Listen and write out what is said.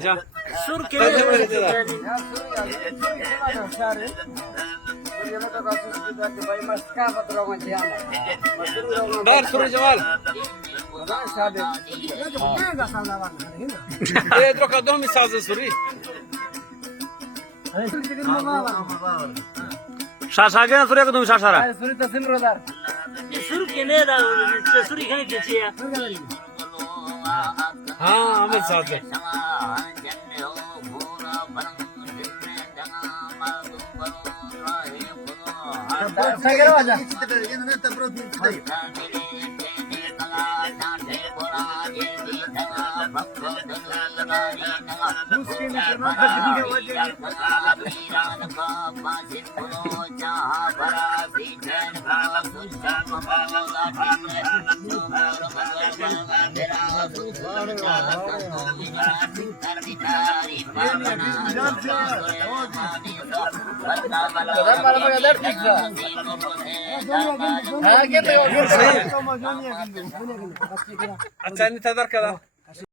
जा सुर के पैसे बड़े दे बाहर सुर जमाल ये troca domi sazı suri শাসা কে সুরে তুমি শাসারা सुर के ने दा सुरी खाने के छिया हाँ Ahmet sazı अच्छा नहीं था दर कदा